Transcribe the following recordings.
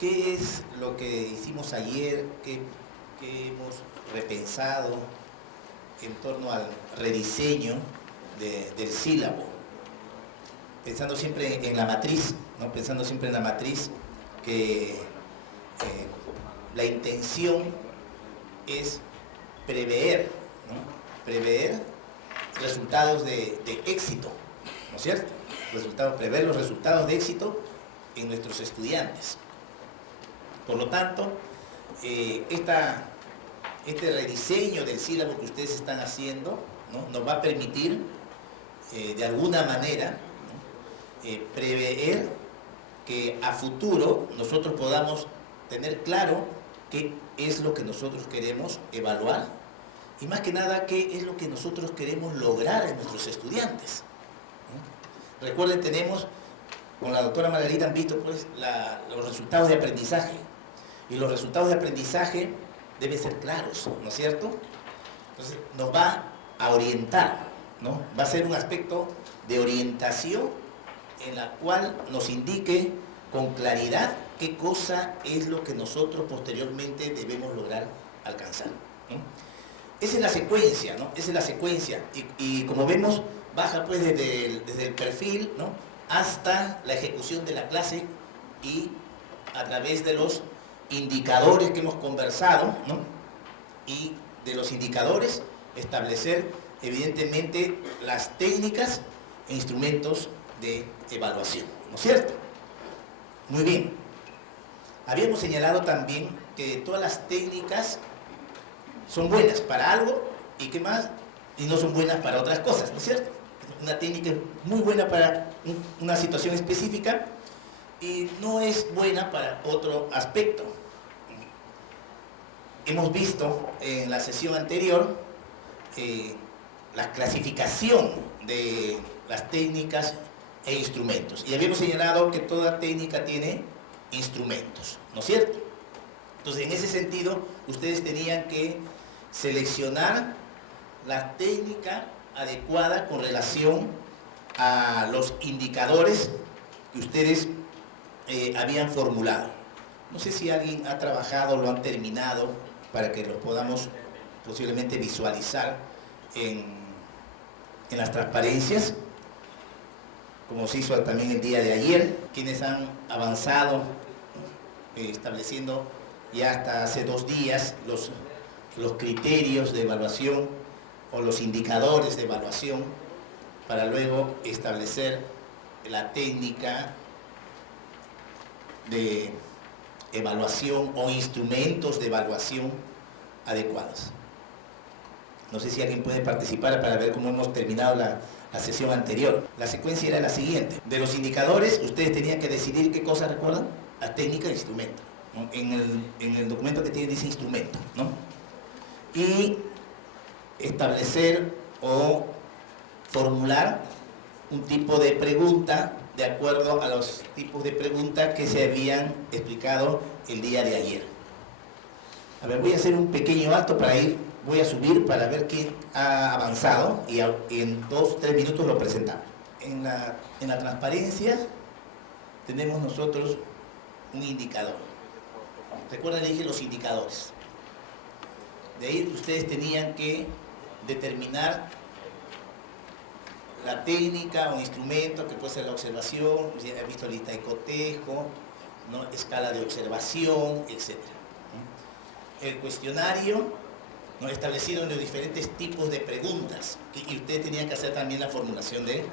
¿Qué es lo que hicimos ayer? ¿Qué hemos repensado en torno al rediseño del sílabo? Pensando siempre en la matriz, ¿no? Pensando siempre en la matriz, que la intención es prever, ¿no? Prever resultados de éxito, ¿no es cierto? Prever los resultados de éxito en nuestros estudiantes. Por lo tanto, este rediseño del sílabo que ustedes están haciendo, ¿no? Nos va a permitir, de alguna manera, ¿no? Prever que a futuro nosotros podamos tener claro qué es lo que nosotros queremos evaluar y más que nada qué es lo que nosotros queremos lograr en nuestros estudiantes, ¿no? Recuerden, tenemos, con la doctora Margarita han visto pues los resultados de aprendizaje. Y los resultados de aprendizaje deben ser claros, ¿no es cierto? Entonces nos va a orientar, ¿no? Va a ser un aspecto de orientación en la cual nos indique con claridad qué cosa es lo que nosotros posteriormente debemos lograr alcanzar, ¿no? Esa es la secuencia, ¿no? Esa es la secuencia. Y como vemos, baja pues desde el perfil, ¿no? Hasta la ejecución de la clase y a través de los indicadores que hemos conversado, ¿no? Y de los indicadores establecer evidentemente las técnicas e instrumentos de evaluación, ¿no es cierto? Muy bien. Habíamos señalado también que todas las técnicas son buenas para algo y ¿qué más? Y no son buenas para otras cosas, ¿no es cierto? Una técnica es muy buena para una situación específica y no es buena para otro aspecto. Hemos visto en la sesión anterior la clasificación de las técnicas e instrumentos. Y habíamos señalado que toda técnica tiene instrumentos, ¿no es cierto? Entonces, en ese sentido, ustedes tenían que seleccionar la técnica adecuada con relación a los indicadores que ustedes habían formulado. No sé si alguien ha trabajado, lo han terminado, para que lo podamos posiblemente visualizar en las transparencias, como se hizo también el día de ayer. Quienes han avanzado, estableciendo ya hasta hace 2 días los criterios de evaluación o los indicadores de evaluación para luego establecer la técnica de evaluación o instrumentos de evaluación adecuados. No sé si alguien puede participar para ver cómo hemos terminado la sesión anterior. La secuencia era la siguiente. De los indicadores, ustedes tenían que decidir qué cosa, ¿recuerdan? La técnica e instrumento, ¿no? En el documento que tiene dice instrumento, ¿no? Y establecer o formular un tipo de pregunta de acuerdo a los tipos de preguntas que se habían explicado el día de ayer. A ver, voy a hacer un pequeño alto voy a subir para ver quién ha avanzado y en 2-3 minutos lo presentamos. En la transparencia tenemos nosotros un indicador. Recuerden, dije los indicadores. De ahí ustedes tenían que determinar la técnica o instrumento que puede ser la observación, he visto lista de cotejo, ¿no? Escala de observación, etc. El cuestionario, ¿no? Establecido en los diferentes tipos de preguntas y ustedes tenían que hacer también la formulación de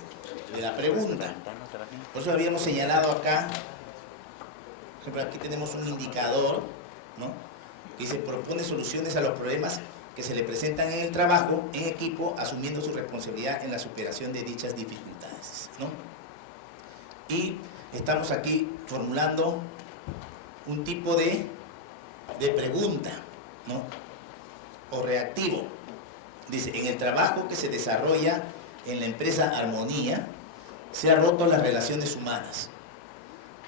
la pregunta. Por eso habíamos señalado acá, por ejemplo, aquí tenemos un indicador, ¿no? Que dice propone soluciones a los problemas que se le presentan en el trabajo en equipo, asumiendo su responsabilidad en la superación de dichas dificultades, ¿no? Y estamos aquí formulando un tipo de pregunta, ¿no? O reactivo. Dice, en el trabajo que se desarrolla en la empresa Armonía, se han roto las relaciones humanas,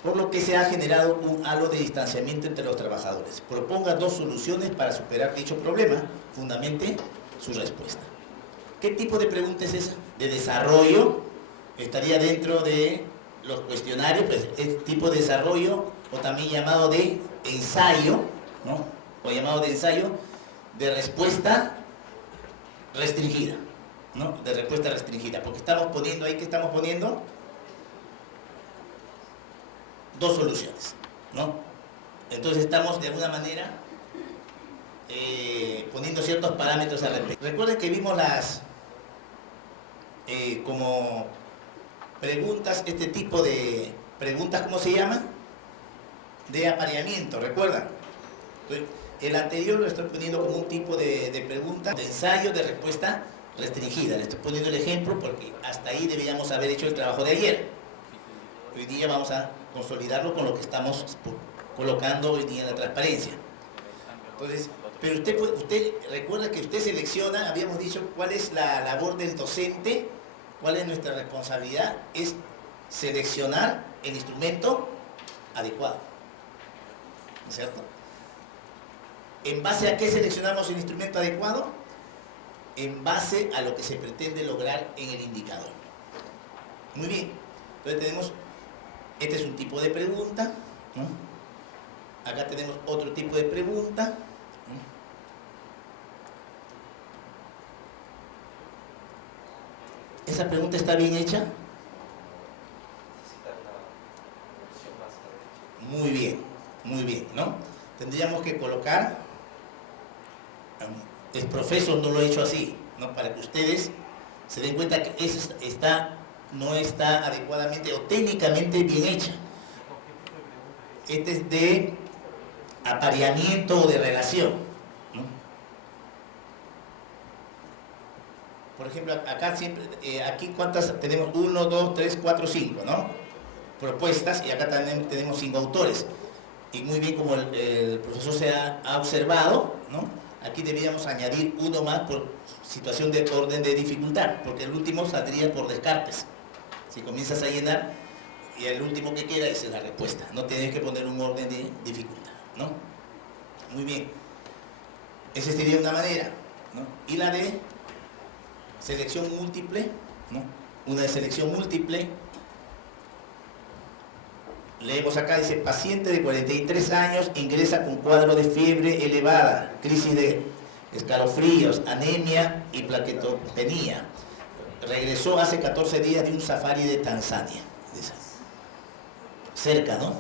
por lo que se ha generado un halo de distanciamiento entre los trabajadores. Proponga 2 soluciones para superar dicho problema, fundamente su respuesta. ¿Qué tipo de pregunta es esa? De desarrollo, estaría dentro de los cuestionarios, pues, el tipo de desarrollo o también llamado de ensayo, ¿no? O llamado de ensayo de respuesta restringida, ¿no? De respuesta restringida, porque estamos poniendo ahí, ¿qué estamos poniendo? Dos soluciones, ¿no? Entonces estamos de alguna manera poniendo ciertos parámetros al respecto. Recuerden que vimos las como preguntas, este tipo de preguntas, ¿cómo se llama? De apareamiento, ¿recuerdan? Entonces, el anterior lo estoy poniendo como un tipo de pregunta, de ensayo de respuesta restringida. Le estoy poniendo el ejemplo porque hasta ahí deberíamos haber hecho el trabajo de ayer. Hoy día vamos a consolidarlo con lo que estamos colocando hoy día en la transparencia. Entonces, pero usted recuerda que usted selecciona, habíamos dicho cuál es la labor del docente, cuál es nuestra responsabilidad, es seleccionar el instrumento adecuado, ¿no es cierto? ¿En base a qué seleccionamos el instrumento adecuado? En base a lo que se pretende lograr en el indicador. Muy bien, entonces tenemos, este es un tipo de pregunta, ¿no? Acá tenemos otro tipo de pregunta. ¿Esa pregunta está bien hecha? Muy bien, ¿no? Tendríamos que colocar, el profesor no lo he hecho así, ¿no? Para que ustedes se den cuenta que eso no está adecuadamente o técnicamente bien hecha. Este es de apareamiento o de relación, ¿no? Por ejemplo, acá siempre, aquí ¿cuántas tenemos? 1, 2, 3, 4, 5, ¿no? Propuestas, y acá también tenemos 5 autores. Y muy bien, como el profesor se ha observado, ¿no? Aquí deberíamos añadir uno más por situación de orden de dificultad, porque el último saldría por descartes. Si comienzas a llenar, y el último que queda es la respuesta. No tienes que poner un orden de dificultad, ¿no? Muy bien. Esa sería una manera, ¿no? Y la de selección múltiple, ¿no? Una de selección múltiple. Leemos acá, dice, paciente de 43 años ingresa con cuadro de fiebre elevada, crisis de escalofríos, anemia y plaquetopenia. Regresó hace 14 días de un safari de Tanzania. Cerca, ¿no?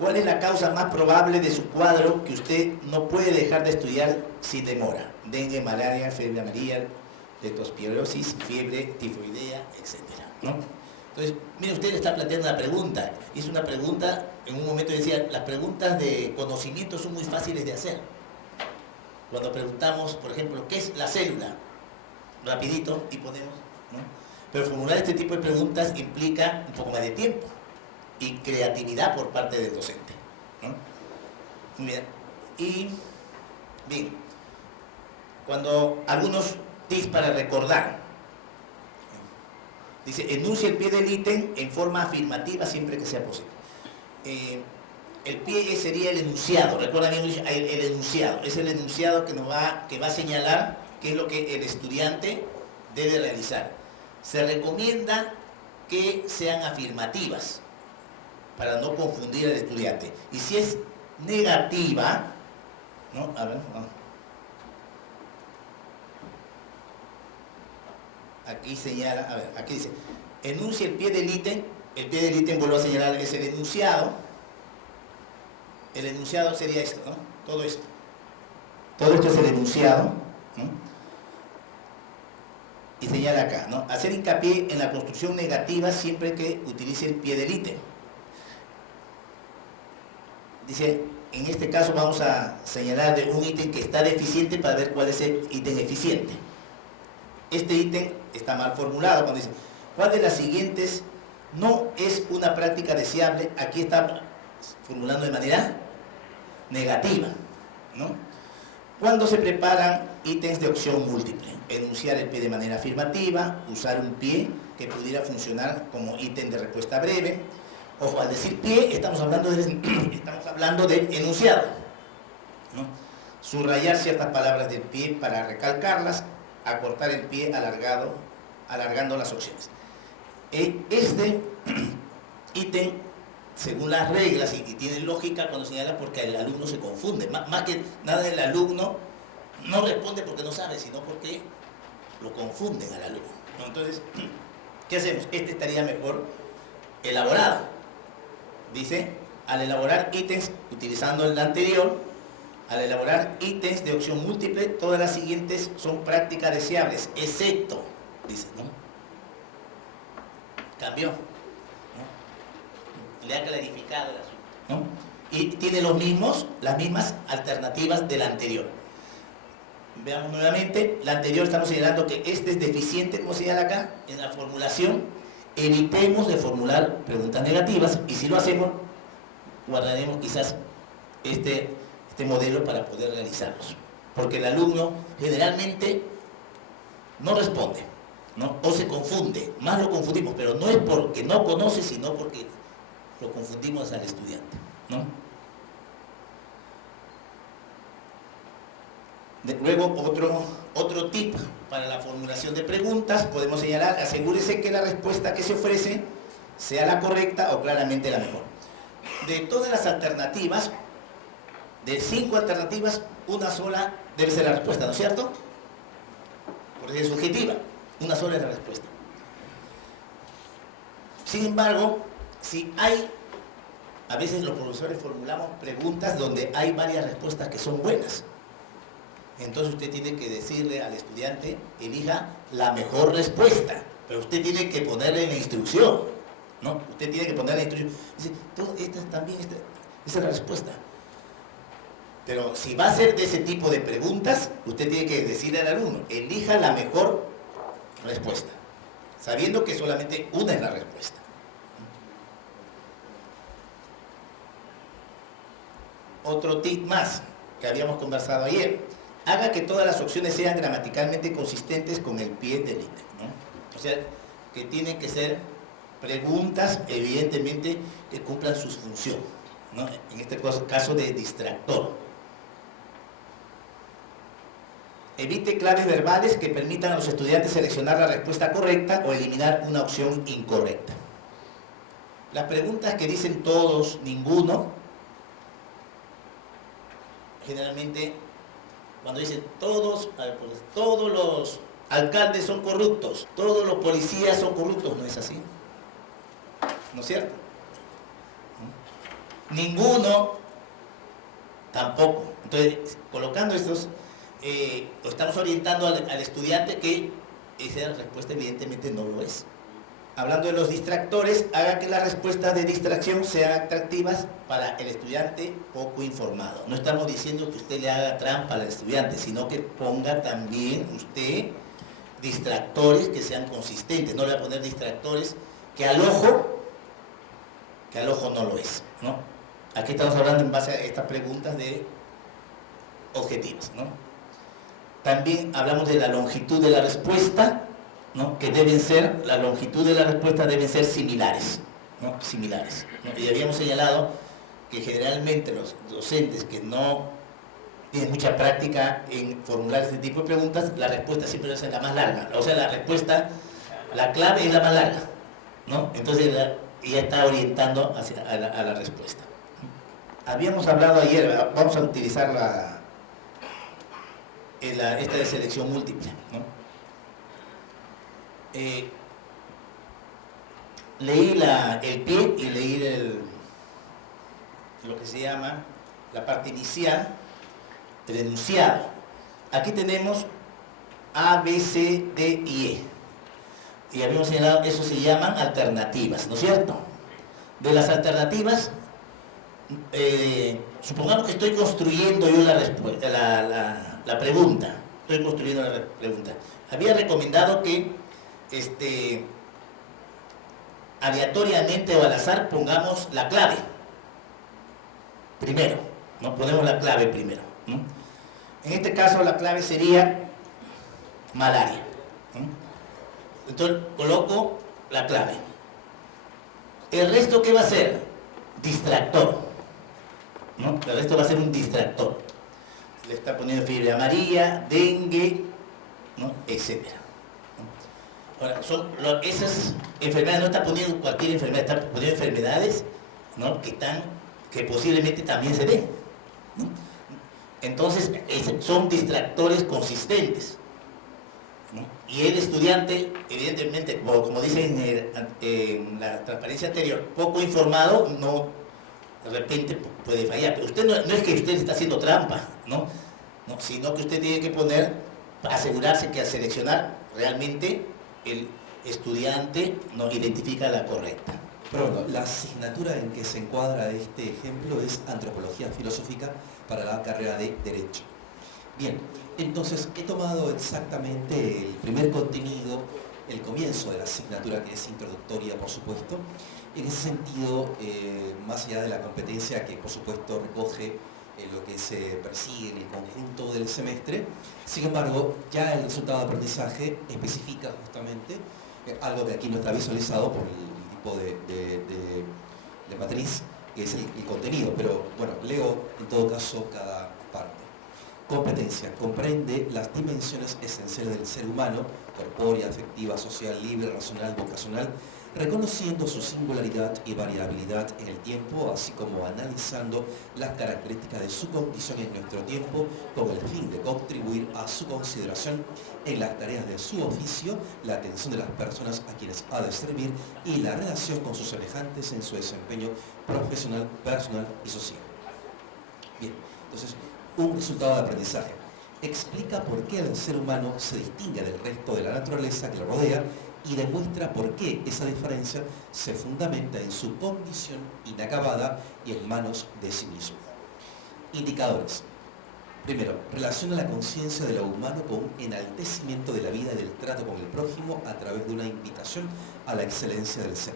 ¿Cuál es la causa más probable de su cuadro que usted no puede dejar de estudiar sin demora? Dengue, malaria, fiebre amarilla, leptospirosis, fiebre tifoidea, etcétera, ¿no? Entonces, mire, usted le está planteando una pregunta. Y es una pregunta, en un momento decía, las preguntas de conocimiento son muy fáciles de hacer. Cuando preguntamos, por ejemplo, ¿qué es la célula? Rapidito, y ponemos, ¿no? Pero formular este tipo de preguntas implica un poco más de tiempo y creatividad por parte del docente, ¿no? Muy bien. Y, bien, cuando algunos tips para recordar. Dice, enuncia el pie del ítem en forma afirmativa siempre que sea posible. El pie sería el enunciado, recuerdan el enunciado, es el enunciado que va a señalar qué es lo que el estudiante debe realizar. Se recomienda que sean afirmativas para no confundir al estudiante. Y si es negativa, ¿no? A ver, no. Aquí señala, a ver, aquí dice, enuncia el pie del ítem vuelvo a señalar, es el enunciado sería esto, ¿no? Todo esto es el enunciado, ¿no? Y señala acá, ¿no? Hacer hincapié en la construcción negativa siempre que utilice el pie del ítem. Dice, en este caso vamos a señalar de un ítem que está deficiente para ver cuál es el ítem eficiente. Este ítem está mal formulado cuando dice, ¿cuál de las siguientes no es una práctica deseable? Aquí está formulando de manera negativa, ¿no? Cuando se preparan ítems de opción múltiple, enunciar el pie de manera afirmativa, usar un pie que pudiera funcionar como ítem de respuesta breve. Ojo, al decir pie estamos hablando de enunciado, ¿no? Subrayar ciertas palabras del pie para recalcarlas, acortar el pie alargando las opciones. Este ítem según las reglas, y tiene lógica cuando señala, porque el alumno se confunde. Más que nada, el alumno no responde porque no sabe, sino porque lo confunden al alumno, ¿no? Entonces, ¿qué hacemos? Este estaría mejor elaborado. Dice, al elaborar ítems, utilizando el anterior, al elaborar ítems de opción múltiple, todas las siguientes son prácticas deseables, excepto, dice, ¿no? Cambió, ¿no? Le ha clarificado el asunto, ¿no? Y tiene las mismas alternativas de la anterior. Veamos nuevamente, la anterior estamos señalando que este es deficiente, como señala acá, en la formulación. Evitemos de formular preguntas negativas, y si lo hacemos, guardaremos quizás este modelo para poder realizarlos. Porque el alumno generalmente no responde, ¿no? O se confunde, más lo confundimos, pero no es porque no conoce, sino porque lo confundimos al estudiante, ¿no? Luego, otro tip para la formulación de preguntas, podemos señalar, asegúrese que la respuesta que se ofrece sea la correcta o claramente la mejor. De todas las alternativas, de 5 alternativas, una sola debe ser la respuesta, ¿no es cierto? Porque es subjetiva, una sola es la respuesta. Sin embargo, si hay, a veces los profesores formulamos preguntas donde hay varias respuestas que son buenas. Entonces usted tiene que decirle al estudiante, elija la mejor respuesta, pero usted tiene que ponerle en la instrucción, ¿no? Usted tiene que ponerle en la instrucción. Dice, esta es la respuesta. Pero si va a ser de ese tipo de preguntas, usted tiene que decirle al alumno, elija la mejor respuesta, sabiendo que solamente una es la respuesta. Otro tip más que habíamos conversado ayer: haga que todas las opciones sean gramaticalmente consistentes con el pie del ítem, ¿no? O sea, que tienen que ser preguntas, evidentemente, que cumplan su función, ¿no? En este caso de distractor. Evite claves verbales que permitan a los estudiantes seleccionar la respuesta correcta o eliminar una opción incorrecta. Las preguntas que dicen todos, ninguno, generalmente, cuando dicen todos los alcaldes son corruptos, todos los policías son corruptos, no es así, ¿no es cierto? Ninguno tampoco. Entonces, colocando estos, estamos orientando al estudiante que esa respuesta evidentemente no lo es. Hablando de los distractores, haga que las respuestas de distracción sean atractivas para el estudiante poco informado. No estamos diciendo que usted le haga trampa al estudiante, sino que ponga también usted distractores que sean consistentes. No le va a poner distractores que al ojo no lo es, ¿no? Aquí estamos hablando en base a estas preguntas de objetivas, ¿no? También hablamos de la longitud de la respuesta, ¿no? Que la longitud de la respuesta deben ser similares, ¿no? Similares, ¿no? Y habíamos señalado que generalmente los docentes que no tienen mucha práctica en formular este tipo de preguntas, la respuesta siempre debe ser la más larga. O sea, la clave es la más larga, ¿no? Entonces ya está orientando a la respuesta. Habíamos hablado ayer, vamos a utilizar esta de selección múltiple, ¿no? Leí el pie y leí lo que se llama la parte inicial, el enunciado. Aquí tenemos A, B, C, D y E. Y habíamos señalado, eso se llaman alternativas, ¿no es cierto? De las alternativas, supongamos que estoy construyendo yo la pregunta. Estoy construyendo la pregunta. Había recomendado que aleatoriamente o al azar pongamos la clave primero, ¿no? Ponemos la clave primero, ¿no? En este caso la clave sería malaria, ¿no? Entonces coloco la clave. El resto, ¿qué va a ser? Distractor, ¿no? El resto va a ser un distractor. Le está poniendo fiebre amarilla, dengue, ¿no? Etcétera. Ahora, esas enfermedades no está poniendo cualquier enfermedad, está poniendo enfermedades ¿no? Que posiblemente también se den, ¿no? Entonces, son distractores consistentes, ¿no? Y el estudiante, evidentemente, como dice en la transparencia anterior, poco informado, no, de repente puede fallar. Pero usted no es que usted está haciendo trampa, ¿no? ¿No? Sino que usted tiene que asegurarse que al seleccionar realmente el estudiante no identifica la correcta. Pero bueno, la asignatura en que se encuadra este ejemplo es Antropología Filosófica para la carrera de Derecho. Bien, entonces he tomado exactamente el primer contenido, el comienzo de la asignatura, que es introductoria, por supuesto. En ese sentido, más allá de la competencia que por supuesto recoge lo que se persigue en el conjunto del semestre, sin embargo, ya el resultado de aprendizaje especifica justamente algo que aquí no está visualizado por el tipo de matriz, que es el contenido, pero bueno, leo en todo caso cada parte. Competencia. Comprende las dimensiones esenciales del ser humano, corpórea, afectiva, social, libre, racional, vocacional, reconociendo su singularidad y variabilidad en el tiempo, así como analizando las características de su condición en nuestro tiempo, con el fin de contribuir a su consideración en las tareas de su oficio, la atención de las personas a quienes ha de servir y la relación con sus semejantes en su desempeño profesional, personal y social. Bien, entonces, un resultado de aprendizaje. Explica por qué el ser humano se distingue del resto de la naturaleza que lo rodea y demuestra por qué esa diferencia se fundamenta en su condición inacabada y en manos de sí mismo. Indicadores. Primero, relaciona la conciencia de lo humano con un enaltecimiento de la vida y del trato con el prójimo a través de una invitación a la excelencia del ser.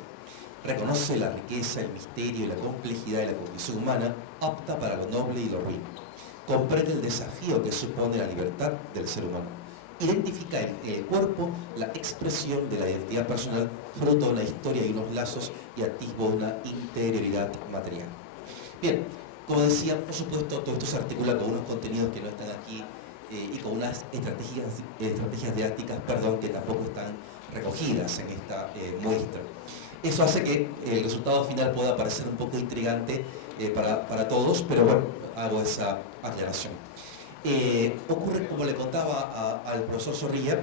Reconoce la riqueza, el misterio y la complejidad de la condición humana, apta para lo noble y lo ruin. Comprende el desafío que supone la libertad del ser humano. Identifica en el cuerpo la expresión de la identidad personal, fruto de una historia y unos lazos y atisbo de una interioridad material. Bien, como decía, por supuesto, todo esto se articula con unos contenidos que no están aquí y con unas estrategias didácticas, que tampoco están recogidas en esta muestra. Eso hace que el resultado final pueda parecer un poco intrigante para todos, pero bueno, hago esa aclaración. Ocurre, como le contaba al profesor Zorrilla,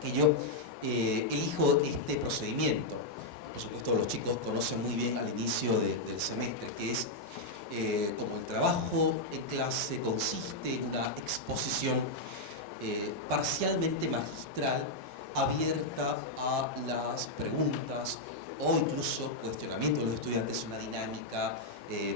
que yo elijo este procedimiento. Por supuesto, los chicos conocen muy bien al inicio del semestre, que es como el trabajo en clase consiste en una exposición parcialmente magistral, abierta a las preguntas o incluso cuestionamiento de los estudiantes, una dinámica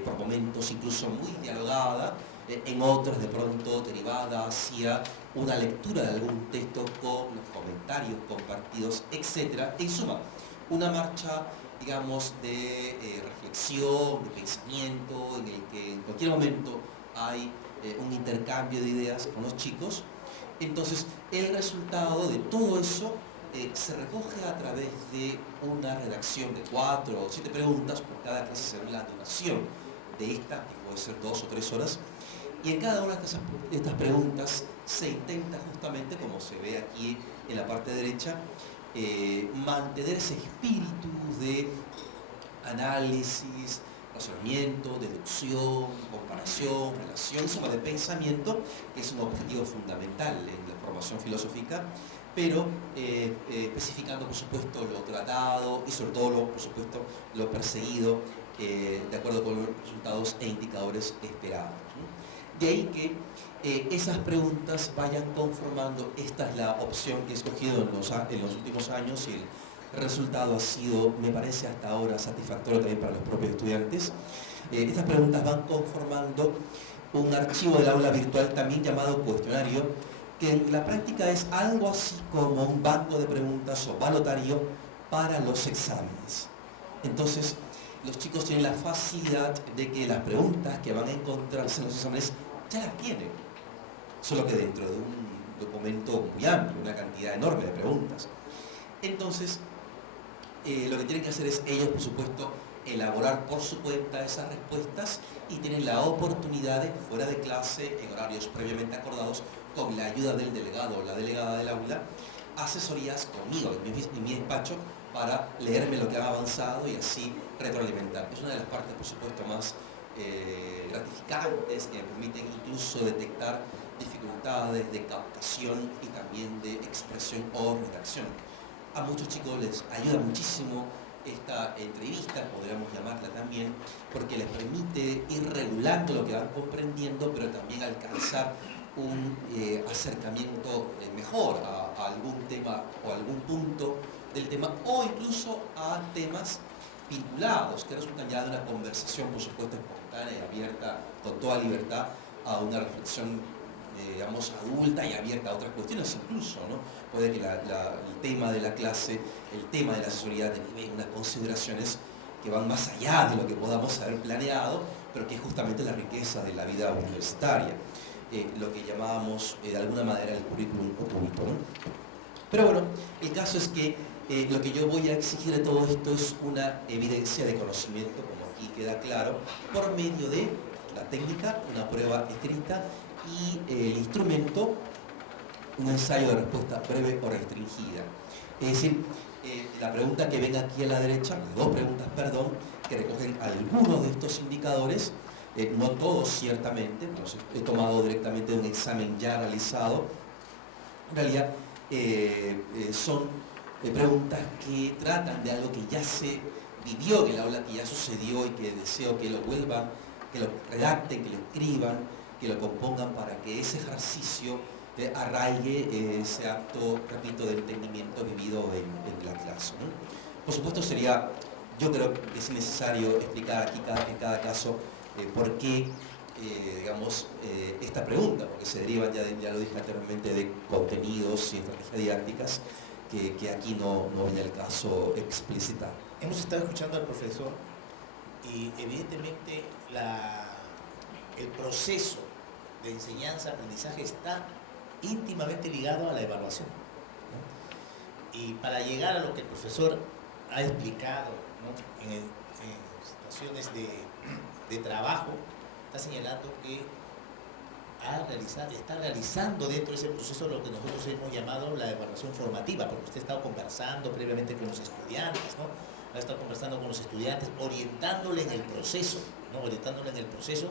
por momentos incluso muy dialogada, en otras de pronto derivada hacia una lectura de algún texto con los comentarios compartidos, etc. En suma, una marcha, digamos, de reflexión, de pensamiento, en el que en cualquier momento hay un intercambio de ideas con los chicos. Entonces, el resultado de todo eso se recoge a través de una redacción de 4 o 7 preguntas, por cada clase según la duración de esta, que puede ser 2 o 3 horas, y en cada una de estas preguntas se intenta justamente, como se ve aquí en la parte derecha, mantener ese espíritu de análisis, razonamiento, deducción, comparación, relación, suma de pensamiento, que es un objetivo fundamental en la formación filosófica, pero especificando, por supuesto, lo tratado y sobre todo, por supuesto, lo perseguido de acuerdo con los resultados e indicadores esperados, ¿no? De ahí que esas preguntas vayan conformando, esta es la opción que he escogido en los últimos años y el resultado ha sido, me parece hasta ahora, satisfactorio también para los propios estudiantes. Estas preguntas van conformando un archivo del aula virtual también llamado cuestionario, que en la práctica es algo así como un banco de preguntas o balotario para los exámenes. Entonces, los chicos tienen la facilidad de que las preguntas que van a encontrarse en los exámenes ya las tienen, solo que dentro de un documento muy amplio, una cantidad enorme de preguntas. Entonces, lo que tienen que hacer es ellos, por supuesto, elaborar por su cuenta esas respuestas y tienen la oportunidad de, fuera de clase, en horarios previamente acordados, con la ayuda del delegado o la delegada del aula, asesorías conmigo, en mi despacho, para leerme lo que han avanzado y así retroalimentar. Es una de las partes, por supuesto, más gratificantes, que me permiten incluso detectar dificultades de captación y también de expresión o redacción. A muchos chicos les ayuda muchísimo esta entrevista, podríamos llamarla también, porque les permite ir regulando lo que van comprendiendo, pero también alcanzar un acercamiento mejor a algún tema o algún punto del tema, o incluso a temas vinculados, que resultan ya de una conversación, por supuesto, espontánea y abierta, con toda libertad, a una reflexión, digamos, adulta y abierta a otras cuestiones incluso, ¿no? Puede que el tema de la clase, el tema de la asesoría derive unas consideraciones que van más allá de lo que podamos haber planeado, pero que es justamente la riqueza de la vida universitaria, lo que llamábamos de alguna manera el currículum oculto, ¿no? Pero bueno, el caso es que lo que yo voy a exigir de todo esto es una evidencia de conocimiento, como aquí queda claro, por medio de la técnica, una prueba escrita, y el instrumento, un ensayo de respuesta breve o restringida. Es decir, la pregunta que ven aquí a la derecha, las dos preguntas, perdón, que recogen algunos de estos indicadores, no todos ciertamente, los he tomado directamente de un examen ya realizado. En realidad son preguntas que tratan de algo que ya se vivió en el aula, que ya sucedió y que deseo que lo vuelvan, que lo redacten, que lo escriban, que lo compongan para que ese ejercicio arraigue ese acto, repito, de entendimiento vivido en la clase, ¿no? Por supuesto yo creo que es necesario explicar aquí en cada caso por qué, digamos, esta pregunta, porque se deriva, ya lo dije anteriormente, de contenidos y estrategias didácticas que aquí no viene el caso explicitar. Hemos estado escuchando al profesor y evidentemente el proceso de enseñanza-aprendizaje está íntimamente ligado a la evaluación, ¿no? Y para llegar a lo que el profesor ha explicado, ¿no? en situaciones de trabajo, está señalando que está realizando dentro de ese proceso lo que nosotros hemos llamado la evaluación formativa, porque usted ha estado conversando previamente con los estudiantes, ¿no? Ha estado conversando con los estudiantes, orientándole en el proceso, ¿no? Orientándole en el proceso,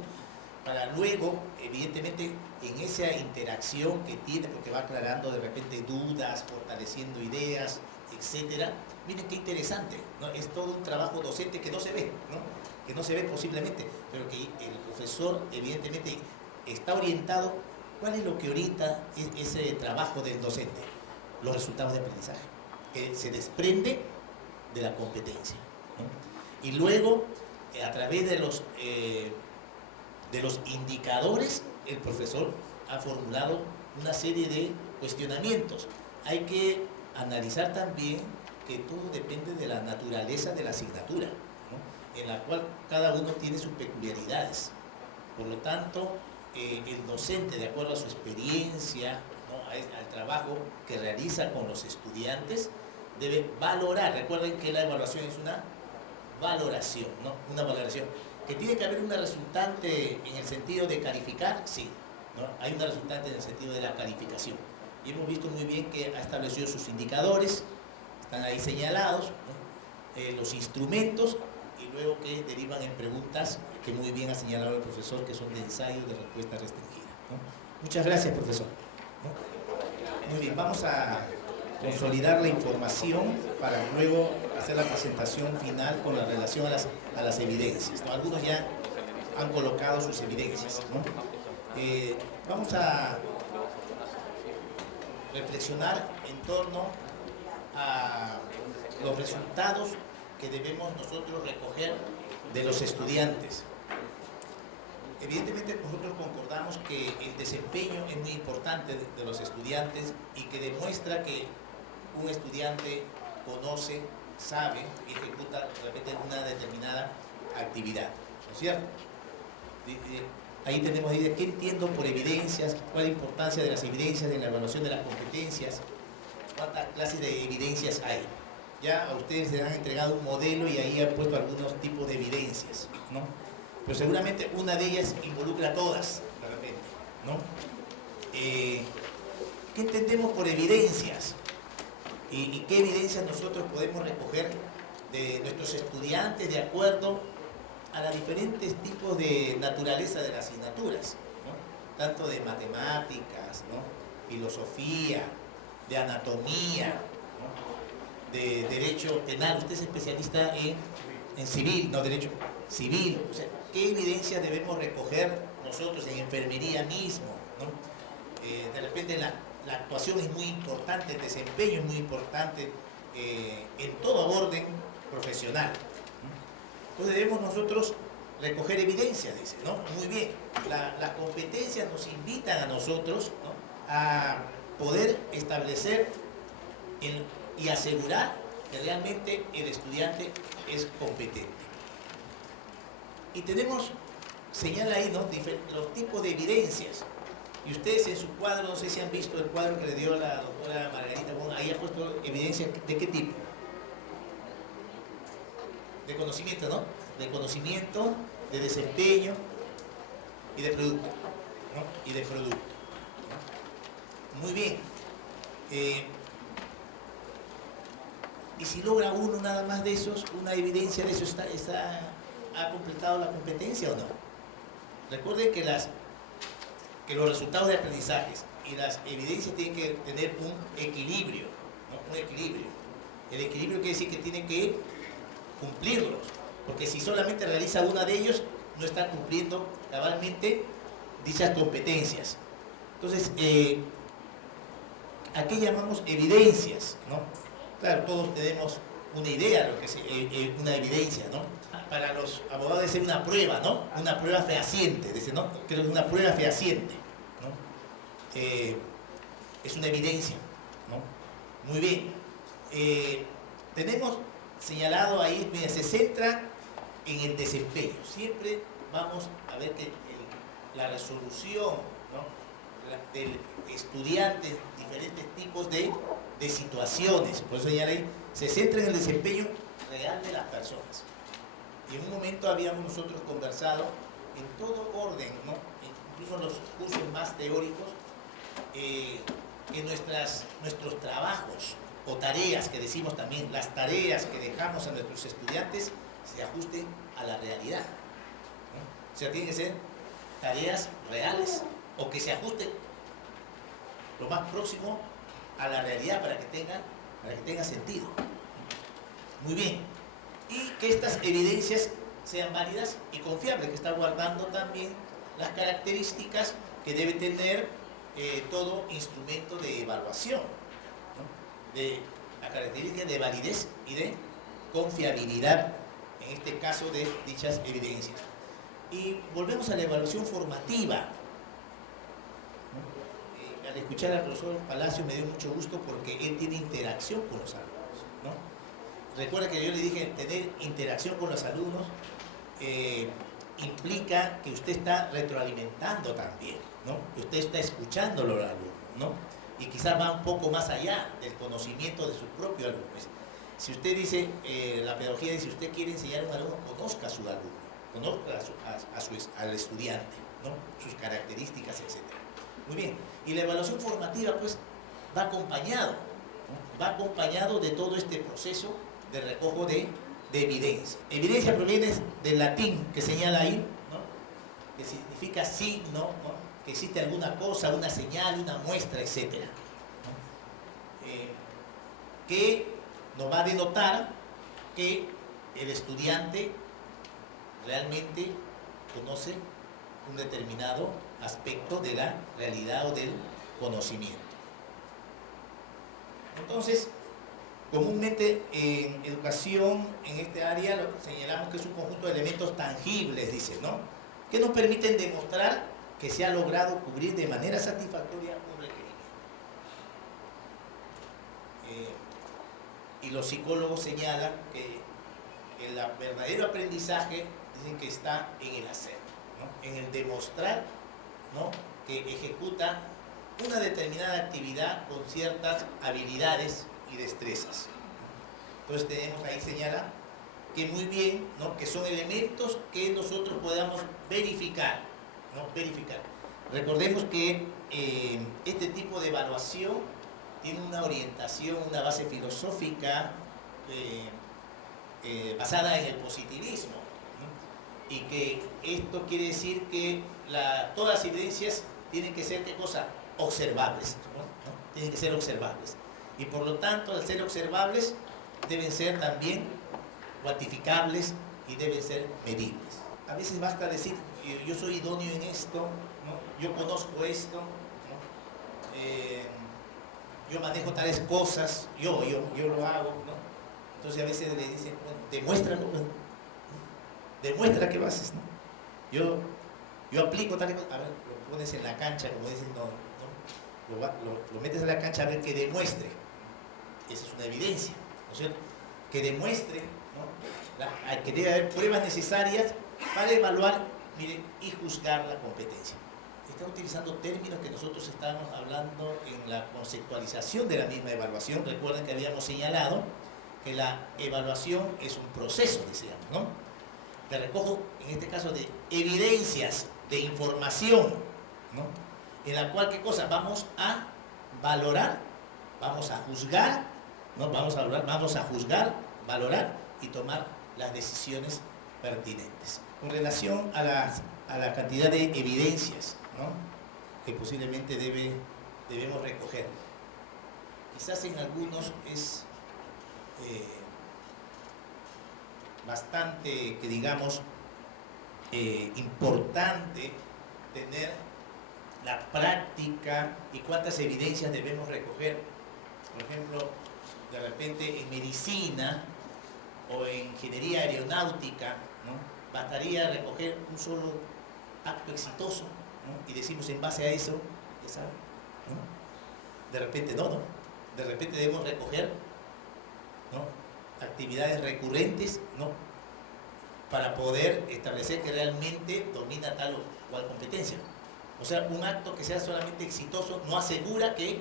para luego, evidentemente, en esa interacción que tiene, porque va aclarando de repente dudas, fortaleciendo ideas, etcétera. Miren qué interesante, ¿no? Es todo un trabajo docente que no se ve, ¿no? Que no se ve posiblemente, pero que el profesor, evidentemente, está orientado. ¿Cuál es lo que orienta ese trabajo del docente? Los resultados de aprendizaje, que se desprende de la competencia, ¿no? Y luego, a través de los indicadores, el profesor ha formulado una serie de cuestionamientos. Hay que analizar también que todo depende de la naturaleza de la asignatura, ¿no? En la cual cada uno tiene sus peculiaridades. Por lo tanto, el docente, de acuerdo a su experiencia, ¿no? al trabajo que realiza con los estudiantes, debe valorar. Recuerden que la evaluación es una valoración, ¿no? Una valoración. ¿Que tiene que haber una resultante en el sentido de calificar? Sí, ¿no? Hay una resultante en el sentido de la calificación. Y hemos visto muy bien que ha establecido sus indicadores, están ahí señalados, ¿no? Los instrumentos, y luego que derivan en preguntas que muy bien ha señalado el profesor, que son de ensayo de respuesta restringida, ¿no? Muchas gracias, profesor, ¿no? Muy bien, vamos a consolidar la información para luego hacer la presentación final con la relación a las evidencias, ¿no? Algunos ya han colocado sus evidencias, ¿no? Vamos a reflexionar en torno a los resultados que debemos nosotros recoger de los estudiantes. Evidentemente nosotros concordamos que el desempeño es muy importante de los estudiantes y que demuestra que un estudiante conoce, sabe y ejecuta de repente una determinada actividad, ¿no es cierto? Ahí tenemos qué entiendo por evidencias, cuál es la importancia de las evidencias en la evaluación de las competencias, cuántas clases de evidencias hay. Ya a ustedes les han entregado un modelo y ahí han puesto algunos tipos de evidencias, ¿no? Pero seguramente una de ellas involucra a todas, de repente, ¿no? ¿Qué entendemos por evidencias? ¿Y qué evidencias nosotros podemos recoger de nuestros estudiantes de acuerdo a los diferentes tipos de naturaleza de las asignaturas, ¿no? Tanto de matemáticas, ¿no? Filosofía, de anatomía, ¿no? De derecho penal. Usted es especialista en civil, no derecho civil. O sea, ¿qué evidencias debemos recoger nosotros en enfermería mismo, ¿no? De repente la actuación es muy importante, el desempeño es muy importante en todo orden profesional. Entonces debemos nosotros recoger evidencias, dice, ¿no? Muy bien, las competencias nos invitan a nosotros, ¿no?, a poder establecer y asegurar que realmente el estudiante es competente. Y tenemos, señala ahí, ¿no?, los tipos de evidencias. Y ustedes en su cuadro, no sé si han visto el cuadro que le dio la doctora Margarita, bueno, ahí ha puesto evidencia de qué tipo. De conocimiento, ¿no? De conocimiento, de desempeño y de producto, ¿no? Y de producto, ¿no? Muy bien. Y si logra uno nada más de esos, una evidencia de eso, ¿ha completado la competencia o no? Recuerden que los resultados de aprendizajes y las evidencias tienen que tener un equilibrio, ¿no? Un equilibrio. El equilibrio quiere decir que tienen que cumplirlos, porque si solamente realiza una de ellos, no está cumpliendo cabalmente dichas competencias. Entonces, ¿a qué llamamos evidencias, ¿no? Claro, todos tenemos una idea de lo que es una evidencia, ¿no? Para los abogados debe ser una prueba, ¿no? Una prueba fehaciente, dice, ¿no? Creo que es una prueba fehaciente, ¿no? Es una evidencia, ¿no? Muy bien. Tenemos señalado ahí, mira, se centra en el desempeño. Siempre vamos a ver que la resolución, ¿no?, del estudiante en diferentes tipos de situaciones, por eso señala ahí, se centra en el desempeño real de las personas. Y en un momento habíamos nosotros conversado en todo orden, ¿no?, incluso en los cursos más teóricos, que nuestros trabajos o tareas, que decimos también, las tareas que dejamos a nuestros estudiantes se ajusten a la realidad, ¿no? O sea, tienen que ser tareas reales o que se ajusten lo más próximo a la realidad para que tenga sentido. Muy bien. Y que estas evidencias sean válidas y confiables, que está guardando también las características que debe tener todo instrumento de evaluación, ¿no? De la característica de validez y de confiabilidad, en este caso de dichas evidencias. Y volvemos a la evaluación formativa. Al escuchar al profesor Palacio me dio mucho gusto porque él tiene interacción con los alumnos, ¿no? Recuerda que yo le dije, tener interacción con los alumnos implica que usted está retroalimentando también, ¿no? Que usted está escuchando a los alumnos, ¿no? Y quizás va un poco más allá del conocimiento de su propio alumno. Si usted dice, la pedagogía dice, si usted quiere enseñar a un alumno, conozca a su alumno, conozca al estudiante, ¿no?, sus características, etc. Muy bien. Y la evaluación formativa, pues, va acompañado, ¿no?, va acompañado de todo este proceso de recojo de evidencia. Evidencia proviene del latín que señala ahí, ¿no?, que significa signo, ¿no?, que existe alguna cosa, una señal, una muestra, etc., ¿no?, que nos va a denotar que el estudiante realmente conoce un determinado aspecto de la realidad o del conocimiento. Entonces, comúnmente en educación, en este área, lo señalamos que es un conjunto de elementos tangibles, dice, ¿no?, que nos permiten demostrar que se ha logrado cubrir de manera satisfactoria un requerimiento. Y los psicólogos señalan que el verdadero aprendizaje, dicen que está en el hacer, ¿no?, en el demostrar, ¿no?, que ejecuta una determinada actividad con ciertas habilidades y destrezas. Entonces tenemos ahí señala que muy bien, ¿no?, que son elementos que nosotros podamos verificar, ¿no?, verificar. Recordemos que este tipo de evaluación tiene una orientación, una base filosófica basada en el positivismo, ¿no? Y que esto quiere decir que todas las evidencias tienen que ser, ¿qué cosa? Observables, ¿no? Tienen que ser observables. Y por lo tanto, al ser observables, deben ser también cuantificables y deben ser medibles. A veces basta decir, yo soy idóneo en esto, ¿no? Yo conozco esto, ¿no? Yo manejo tales cosas, yo lo hago, ¿no? Entonces a veces le dicen, bueno, demuéstralo, ¿no? Demuestra que lo haces, ¿no? Yo aplico tal cosa, a ver, lo pones en la cancha, como dicen, lo metes en la cancha a ver que demuestre. Esa es una evidencia, ¿no es cierto? Que demuestre, ¿no? Que debe haber pruebas necesarias para evaluar, miren, y juzgar la competencia. Está utilizando términos que nosotros estábamos hablando en la conceptualización de la misma evaluación. Recuerden que habíamos señalado que la evaluación es un proceso, decíamos, ¿no? Que recojo, en este caso, de evidencias, de información, ¿no? En la cual, ¿qué cosa? Vamos a valorar, vamos a juzgar, ¿no? Vamos a juzgar, valorar y tomar las decisiones pertinentes. Con relación a la cantidad de evidencias, ¿no? Que posiblemente debemos recoger. Quizás en algunos es bastante, que digamos, importante tener la práctica y cuántas evidencias debemos recoger. Por ejemplo, de repente en medicina o en ingeniería aeronáutica, ¿no? Bastaría recoger un solo acto exitoso, ¿no? Y decimos en base a eso, ya saben, ¿no? De repente no. De repente debemos recoger, ¿no? Actividades recurrentes, ¿no? Para poder establecer que realmente domina tal o cual competencia. O sea, un acto que sea solamente exitoso no asegura que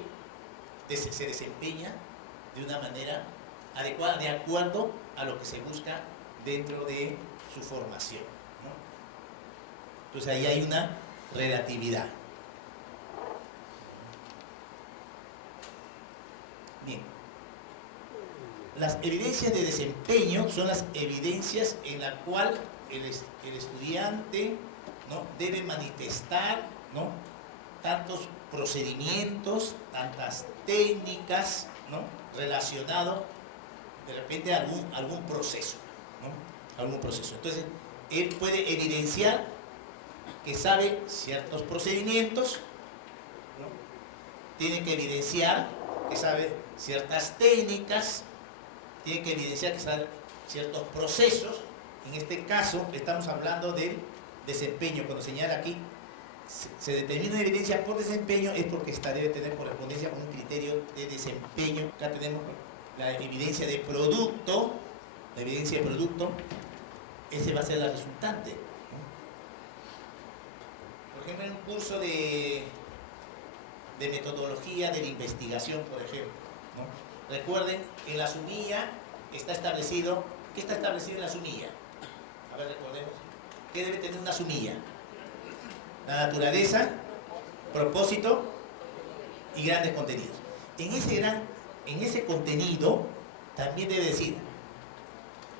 se desempeña de una manera adecuada, de acuerdo a lo que se busca dentro de su formación, ¿no? Entonces ahí hay una relatividad. Bien. Las evidencias de desempeño son las evidencias en las cuales el estudiante, ¿no? Debe manifestar, ¿no? Tantos procedimientos, tantas técnicas, ¿no? Relacionado de repente a algún proceso, ¿no? Algún proceso. Entonces, él puede evidenciar que sabe ciertos procedimientos, ¿no? Tiene que evidenciar que sabe ciertas técnicas, tiene que evidenciar que sabe ciertos procesos. En este caso, estamos hablando del desempeño. Cuando señala aquí, se determina una evidencia por desempeño, es porque esta debe tener correspondencia con un criterio de desempeño. Acá tenemos la evidencia de producto, la evidencia de producto, ese va a ser la resultante, ¿no? Por ejemplo, en un curso de metodología de la investigación, por ejemplo, ¿no? Recuerden, en la SUMILLA está establecido, ¿qué está establecido en la SUMILLA? A ver, recordemos, ¿qué debe tener una SUMILLA? La naturaleza, propósito y grandes contenidos. En ese contenido también debe decir,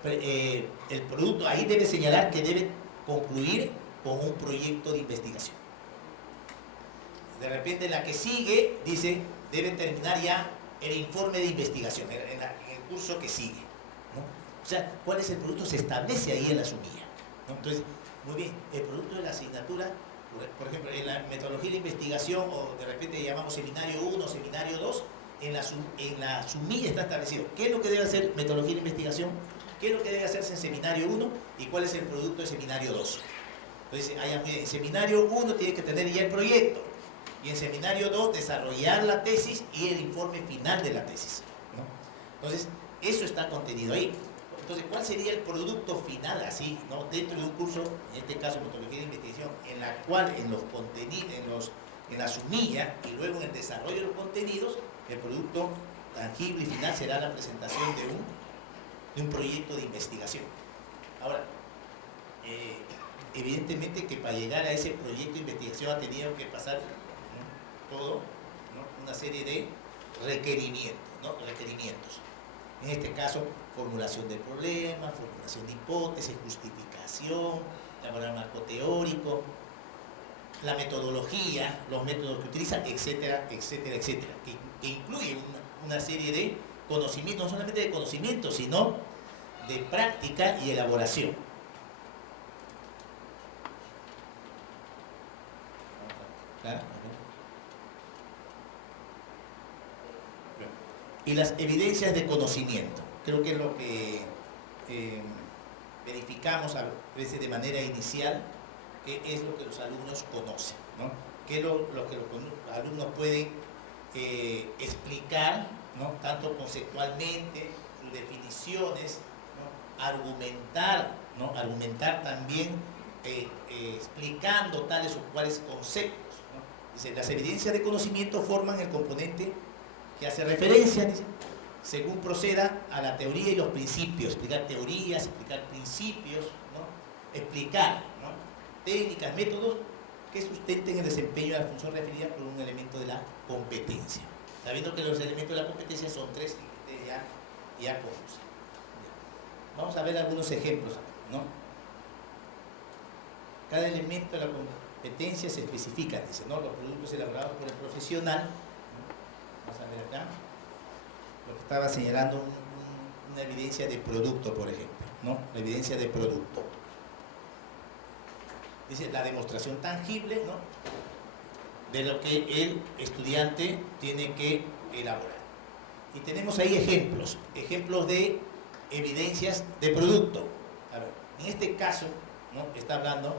el producto ahí debe señalar que debe concluir con un proyecto de investigación. De repente la que sigue dice, debe terminar ya el informe de investigación, en el curso que sigue, ¿no? O sea, ¿cuál es el producto? Se establece ahí en la SUMILLA, ¿no? Entonces, muy bien, el producto de la asignatura, por ejemplo, en la metodología de investigación, o de repente llamamos seminario 1, seminario 2, en la SUMILLA está establecido qué es lo que debe hacer metodología de investigación, qué es lo que debe hacerse en seminario 1 y cuál es el producto de seminario 2. Entonces, en seminario 1 tiene que tener ya el proyecto, y en seminario 2 desarrollar la tesis y el informe final de la tesis, ¿no? Entonces, eso está contenido ahí. Entonces, ¿cuál sería el producto final así, ¿no? Dentro de un curso, en este caso metodología de investigación, en la cual en los contenidos, en la SUMILLA y luego en el desarrollo de los contenidos, el producto tangible y final será la presentación de un proyecto de investigación. Ahora, evidentemente que para llegar a ese proyecto de investigación ha tenido que pasar, ¿no? Todo, ¿no? Una serie de requerimientos, ¿no? Requerimientos. En este caso, formulación del problema, formulación de hipótesis, justificación, elaborar marco teórico, la metodología, los métodos que utiliza, etcétera, etcétera, etcétera, que incluye una serie de conocimientos, no solamente de conocimientos, sino de práctica y elaboración. ¿Claro? Y las evidencias de conocimiento, creo que es lo que verificamos a veces de manera inicial, que es lo que los alumnos conocen, ¿no? Que es lo que los alumnos pueden explicar, ¿no? Tanto conceptualmente, sus definiciones, ¿no? Argumentar, ¿no? Argumentar también explicando tales o cuales conceptos, ¿no? Dice, las evidencias de conocimiento forman el componente que hace referencia, dice, según proceda a la teoría y los principios, explicar teorías, explicar principios, ¿no? Explicar, ¿no? Técnicas, métodos que sustenten el desempeño de la función referida por un elemento de la competencia. Sabiendo que los elementos de la competencia son tres que ustedes ya conocen. Vamos a ver algunos ejemplos, ¿no? Cada elemento de la competencia se especifica, dice, ¿no? Los productos elaborados por el profesional. Vamos a ver acá. Lo que estaba señalando una evidencia de producto, por ejemplo, ¿no? La evidencia de producto. Dice la demostración tangible, ¿no? De lo que el estudiante tiene que elaborar. Y tenemos ahí ejemplos de evidencias de producto. A ver, en este caso, ¿no? Está hablando,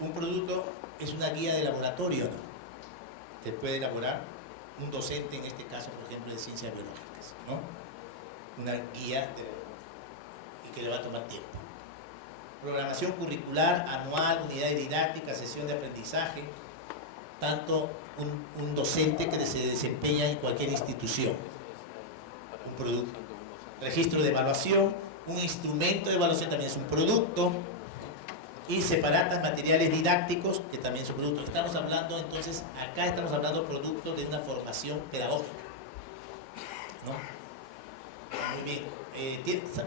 un producto es una guía de laboratorio, ¿no? Que puede elaborar un docente, en este caso, por ejemplo, de ciencias biológicas, ¿no? Una guía y que le va a tomar tiempo. Programación curricular, anual, unidad didáctica, sesión de aprendizaje, tanto un docente que se desempeña en cualquier institución, un producto. Registro de evaluación, un instrumento de evaluación también es un producto, y separatas materiales didácticos, que también son productos. Estamos hablando, entonces, acá estamos hablando de productos de una formación pedagógica, ¿no? Muy bien.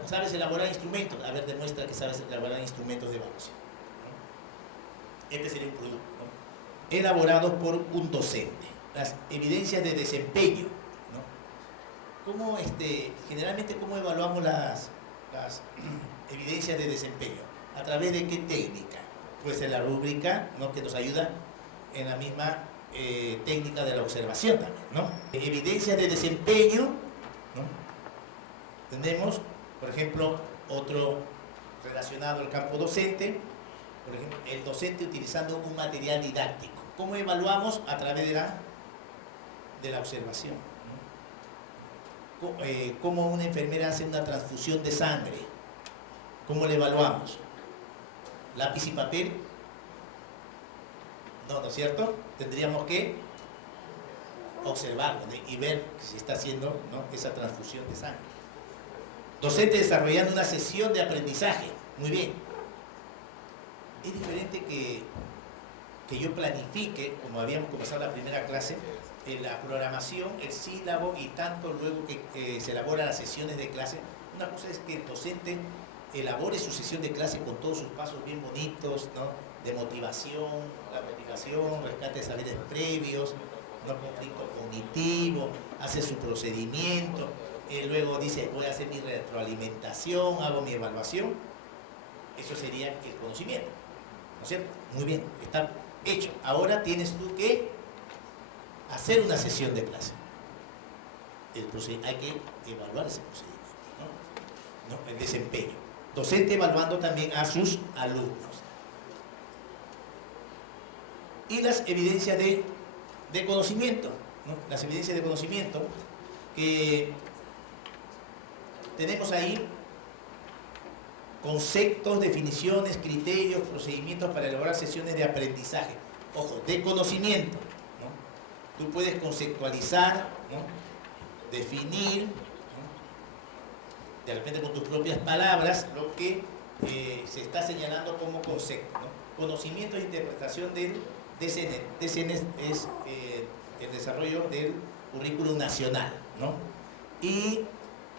¿Sabes elaborar instrumentos? A ver, demuestra que sabes elaborar instrumentos de evaluación, ¿no? Este sería un producto, ¿no? Elaborados por un docente. Las evidencias de desempeño, ¿no? Generalmente, ¿cómo evaluamos las evidencias de desempeño? ¿A través de qué técnica? Pues en la rúbrica, ¿no? Que nos ayuda en la misma técnica de la observación también, ¿no? Evidencias de desempeño, ¿no? Tenemos, por ejemplo, otro relacionado al campo docente, por ejemplo, el docente utilizando un material didáctico. ¿Cómo evaluamos? A través de la observación, ¿no? ¿Cómo una enfermera hace una transfusión de sangre? ¿Cómo la evaluamos? ¿Lápiz y papel? No, ¿no es cierto? Tendríamos que observarlo, ¿no? Y ver si está haciendo, ¿no? Esa transfusión de sangre. Docente desarrollando una sesión de aprendizaje. Muy bien. Es diferente que yo planifique, como habíamos comenzado la primera clase, la programación, el sílabo y tanto luego que se elaboran las sesiones de clase. Una cosa es que el docente elabore su sesión de clase con todos sus pasos bien bonitos, ¿no? De motivación, la motivación, rescate de saberes previos, no conflicto cognitivo, hace su procedimiento, luego dice voy a hacer mi retroalimentación, hago mi evaluación. Eso sería el conocimiento, ¿no es cierto? Muy bien, está hecho. Ahora tienes tú que hacer una sesión de clase. Hay que evaluar ese procedimiento, ¿no? El desempeño. Docente evaluando también a sus alumnos. Y las evidencias de conocimiento, ¿no? Las evidencias de conocimiento que tenemos ahí, conceptos, definiciones, criterios, procedimientos para elaborar sesiones de aprendizaje. Ojo, de conocimiento, ¿no? Tú puedes conceptualizar, ¿no? Definir, de repente con tus propias palabras, lo que se está señalando como concepto, ¿no? Conocimiento e interpretación del DCN. DCN es el desarrollo del currículum nacional, ¿no? Y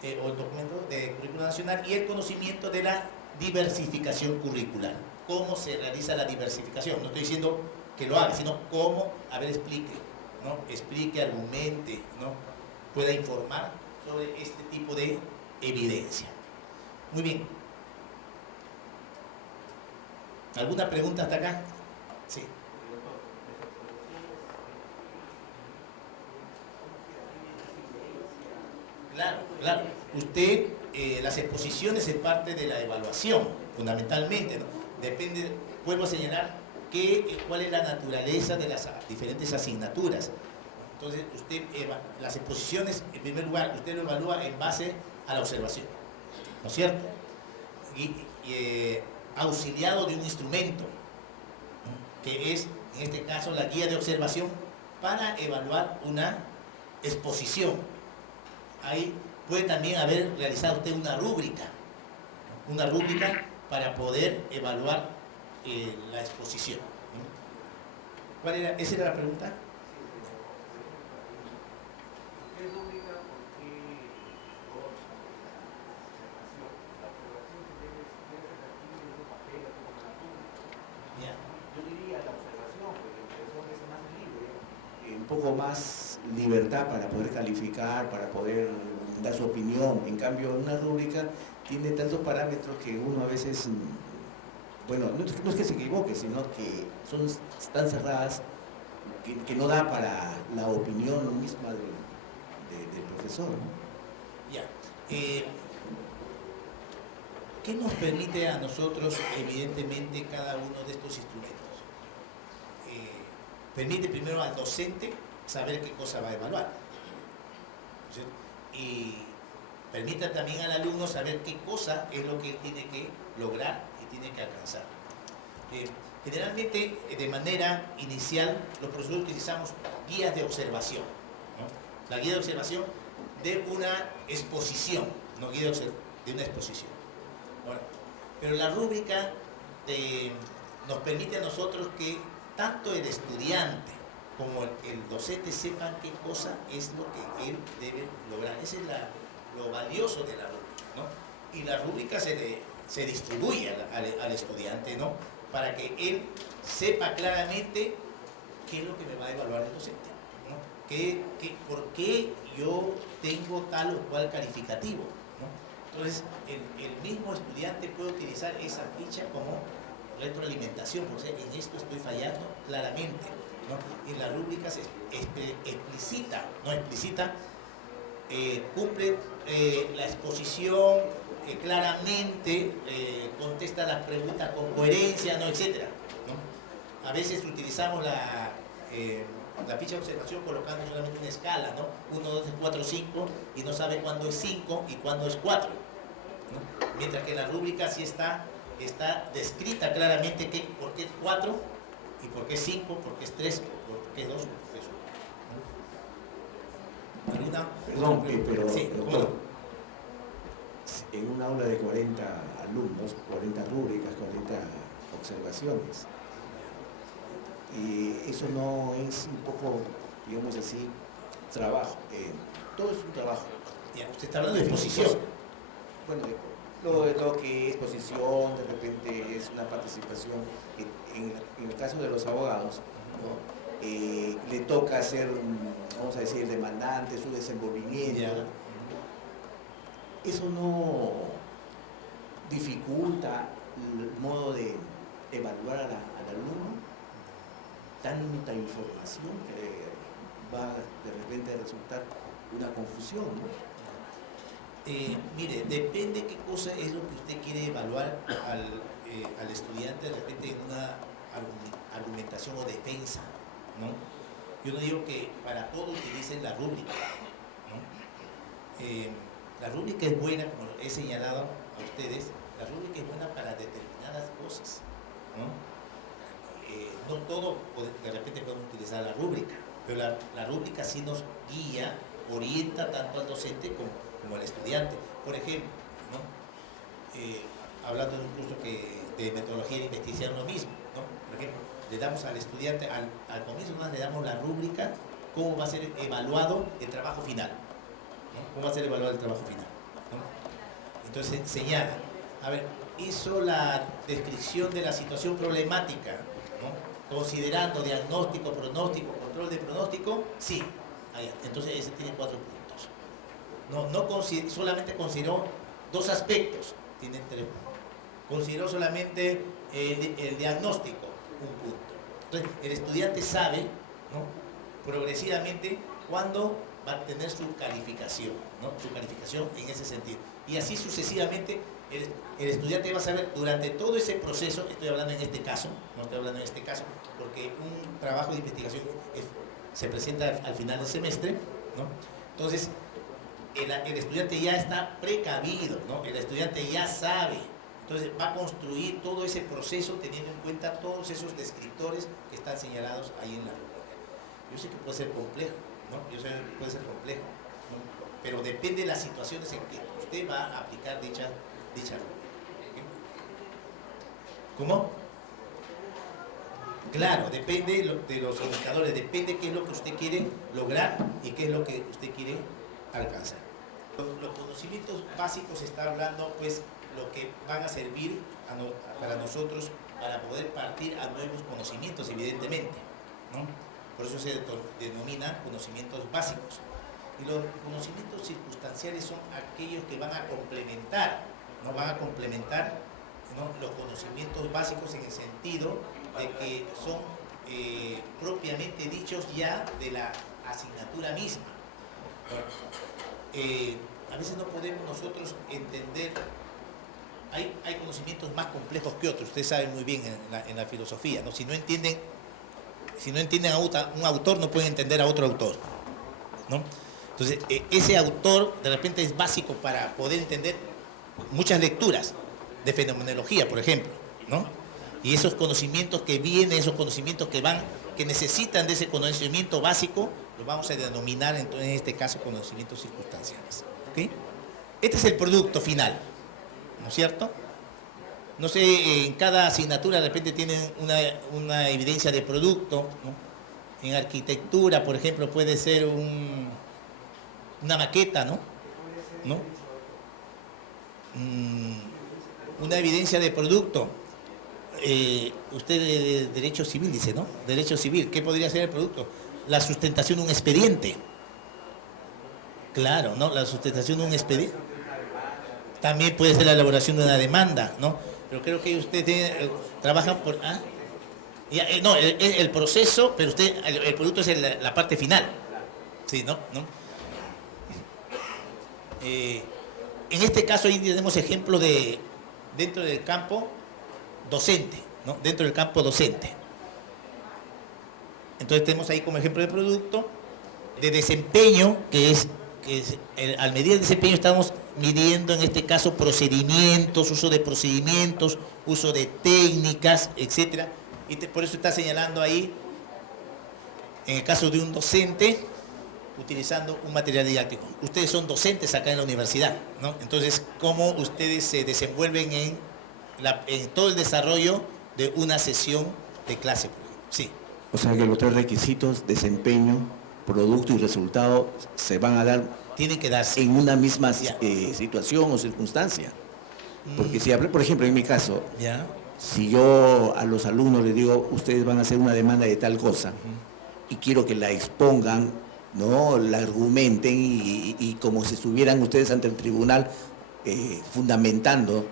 o el documento de currículo nacional, y el conocimiento de la diversificación curricular. ¿Cómo se realiza la diversificación? No estoy diciendo que lo haga, sino cómo, a ver, explique, ¿no? Explique, argumente, ¿no? Pueda informar sobre este tipo de evidencia. Muy bien. ¿Alguna pregunta hasta acá? Sí. Claro, claro. Usted, las exposiciones es parte de la evaluación, fundamentalmente, ¿no? Depende, vuelvo a señalar, cuál es la naturaleza de las diferentes asignaturas. Entonces, las exposiciones, en primer lugar, usted lo evalúa en base a la observación, ¿no es cierto? Auxiliado de un instrumento, ¿no? Que es, en este caso, la guía de observación para evaluar una exposición. Ahí puede también haber realizado usted una rúbrica para poder evaluar la exposición. ¿Cuál era? ¿Esa era la pregunta? ¿Qué rúbrica? ¿Por qué observación? La observación se debe hacer aquí en un papel, como la rúbrica. Yo diría la observación, porque la observación es más libre, un poco más libertad para poder calificar, para poder dar su opinión. En cambio, una rúbrica tiene tantos parámetros que uno a veces, bueno, no es que se equivoque, sino que son tan cerradas que no da para la opinión misma del profesor, ¿no? Ya. ¿Qué nos permite a nosotros, evidentemente, cada uno de estos instrumentos? Permite primero al docente saber qué cosa va a evaluar, ¿sí? Y permite también al alumno saber qué cosa es lo que él tiene que lograr y tiene que alcanzar. Generalmente, de manera inicial, los profesores utilizamos guías de observación, ¿no? La guía de observación de una exposición, no guía de una exposición. Bueno, pero la rúbrica nos permite a nosotros que tanto el estudiante como el docente sepan qué cosa es lo que él debe lograr. Ese es lo valioso de la rúbrica, ¿no? Y la rúbrica se distribuye al estudiante, ¿no? Para que él sepa claramente qué es lo que me va a evaluar el docente, ¿no? ¿Por qué yo tengo tal o cual calificativo, ¿no? Entonces, el mismo estudiante puede utilizar esa ficha como retroalimentación, porque en esto estoy fallando claramente, ¿no? En la rúbrica se explicita, cumple la exposición claramente, contesta las preguntas con coherencia, ¿no? Etcétera, ¿no? A veces utilizamos la ficha de observación colocando solamente una escala, ¿no? 1, 2, 3, 4, 5, y no sabe cuándo es 5 y cuándo es 4, ¿no? Mientras que la rúbrica sí está descrita claramente por qué es 4 y por qué es 5, por qué es 3, por qué es 2, por qué es 1. ¿Alguna? Perdón, pero sí, doctor, en un aula de 40 alumnos, 40 rúbricas, 40 observaciones, eso no es un poco, digamos así, trabajo, todo es un trabajo. Ya, usted está hablando de exposición. Bueno, lo que es exposición, de repente es una participación, en el caso de los abogados, ¿no? Le toca ser, vamos a decir, demandante, su desenvolvimiento. Ya. Eso no dificulta el modo de evaluar al alumno. Tanta información que va de repente a resultar una confusión, ¿no? Mire, depende qué cosa es lo que usted quiere evaluar al estudiante de repente en una argumentación o defensa, ¿no? Yo no digo que para todo utilicen la rúbrica, ¿no? La rúbrica es buena, como he señalado a ustedes, la rúbrica es buena para determinadas cosas, ¿no? No todo, de repente podemos utilizar la rúbrica, pero la rúbrica sí nos guía, orienta tanto al docente como al estudiante. Por ejemplo, ¿no? Hablando de un curso de metodología de investigación, lo mismo, ¿no? Por ejemplo, le damos al estudiante, al comienzo le damos la rúbrica, cómo va a ser evaluado el trabajo final, ¿no? ¿Cómo va a ser evaluado el trabajo final? Entonces señala, a ver, hizo la descripción de la situación problemática, ¿no? Considerando diagnóstico, pronóstico, control de pronóstico, sí. Entonces ese tiene 4 puntos. Solamente consideró 2 aspectos, tiene 3 puntos. Consideró solamente el diagnóstico, 1 punto. Entonces el estudiante sabe, ¿no?, progresivamente cuándo va a tener su calificación, ¿no?, su calificación en ese sentido. Y así sucesivamente el estudiante va a saber durante todo ese proceso, estoy hablando en este caso, no estoy hablando en este caso, porque un trabajo de investigación se presenta al final del semestre, ¿no? Entonces, el estudiante ya está precavido, ¿no? El estudiante ya sabe, entonces va a construir todo ese proceso teniendo en cuenta todos esos descriptores que están señalados ahí en la rúbrica. Yo sé que puede ser complejo, ¿no? Yo sé que puede ser complejo, ¿no? Pero depende de las situaciones en que usted va a aplicar dicha rúbrica. ¿Cómo? Claro, depende de los indicadores, depende qué es lo que usted quiere lograr y qué es lo que usted quiere alcanzar. Los conocimientos básicos está hablando, pues, lo que van a servir para nosotros para poder partir a nuevos conocimientos, evidentemente, ¿no? Por eso se denomina conocimientos básicos. Y los conocimientos circunstanciales son aquellos que van a complementar, ¿no? Van a complementar, ¿no?, los conocimientos básicos en el sentido de que son propiamente dichos ya de la asignatura misma. A veces no podemos nosotros entender, hay conocimientos más complejos que otros, ustedes saben muy bien en la filosofía, ¿no? Si no entienden a un autor, no pueden entender a otro autor, ¿no? Entonces, ese autor de repente es básico para poder entender muchas lecturas de fenomenología, por ejemplo, ¿no? Y esos conocimientos que vienen, esos conocimientos que necesitan de ese conocimiento básico, los vamos a denominar entonces, en este caso, conocimientos circunstanciales, ¿ok? Este es el producto final, ¿no es cierto? No sé, en cada asignatura de repente tienen una evidencia de producto, ¿no? En arquitectura, por ejemplo, puede ser una maqueta, ¿no? Una evidencia de producto. Usted de derecho civil dice, ¿no? Derecho civil, ¿qué podría ser el producto? La sustentación de un expediente. Claro, ¿no? La sustentación de un expediente. También puede ser la elaboración de una demanda, ¿no? Pero creo que usted trabaja por... ¿ah? No, el proceso, pero el producto es la parte final. Sí, ¿no? En este caso ahí tenemos ejemplo dentro del campo docente, ¿no? Dentro del campo docente. Entonces tenemos ahí como ejemplo de producto, de desempeño, al medir el desempeño estamos midiendo en este caso procedimientos, uso de procedimientos, uso de técnicas, etcétera. Y por eso está señalando ahí, en el caso de un docente, utilizando un material didáctico. Ustedes son docentes acá en la universidad, ¿no? Entonces, ¿cómo ustedes se desenvuelven en todo el desarrollo de una sesión de clase? Sí. O sea que los 3 requisitos, desempeño, producto y resultado, se van a dar, tienen que darse en una misma situación o circunstancia. Porque si, por ejemplo, en mi caso, si yo a los alumnos les digo, ustedes van a hacer una demanda de tal cosa, y quiero que la expongan, ¿no?, la argumenten y como si estuvieran ustedes ante el tribunal fundamentando,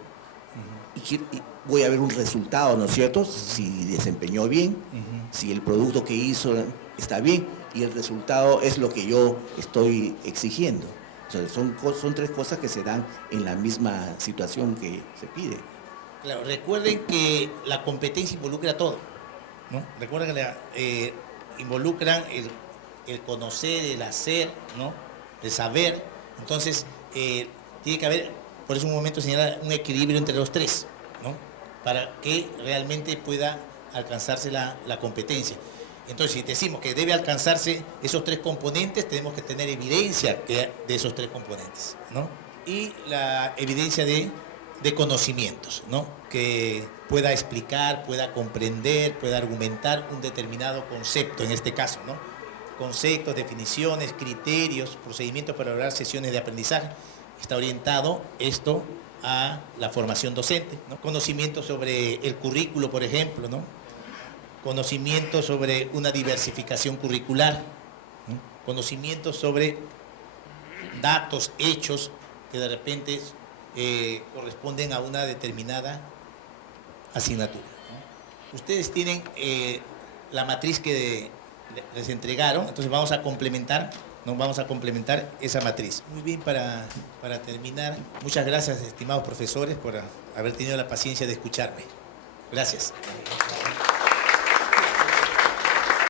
y voy a ver un resultado, ¿no es cierto? Si desempeñó bien, si el producto que hizo está bien y el resultado es lo que yo estoy exigiendo. O sea, son 3 cosas que se dan en la misma situación que se pide. Claro, recuerden que la competencia involucra todo, ¿no? Recuerden que involucran el conocer, el hacer, ¿no?, el saber. Entonces, tiene que haber, por eso un momento señalar, un equilibrio entre los 3, ¿no?, para que realmente pueda alcanzarse la competencia. Entonces, si decimos que debe alcanzarse esos 3 componentes, tenemos que tener evidencia de esos 3 componentes, ¿no? Y la evidencia de conocimientos, ¿no?, que pueda explicar, pueda comprender, pueda argumentar un determinado concepto, en este caso, ¿no? Conceptos, definiciones, criterios, procedimientos para lograr sesiones de aprendizaje. Está orientado esto a la formación docente, ¿no? Conocimiento sobre el currículo, por ejemplo, ¿no? Conocimiento sobre una diversificación curricular, ¿no? Conocimiento sobre datos, hechos que de repente corresponden a una determinada asignatura, ¿no? Ustedes tienen la matriz que les entregaron, entonces vamos a complementar esa matriz. Muy bien, para terminar, muchas gracias, estimados profesores, por haber tenido la paciencia de escucharme. Gracias.